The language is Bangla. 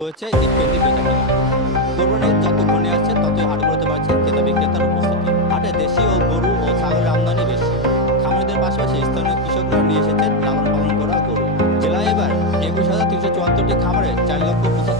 হয়েছে ঈদকেন্দ্রিক বেচাকেনা। কোরবানির যত ঘনিয়ে আসছে ততই হাটগুলোতে বাড়ছে ক্রেতা বিক্রেতার উপস্থিতি। হাটে দেশি ও গরু ও ছাগলের আমদানি বেশি। খামারিদের পাশাপাশি স্থানীয় কৃষকরা নিয়ে এসেছেন লালন পালন করা গরু। জেলায় এবার ২১,৩৭৪টি খামারে ৪,৭৫,০০০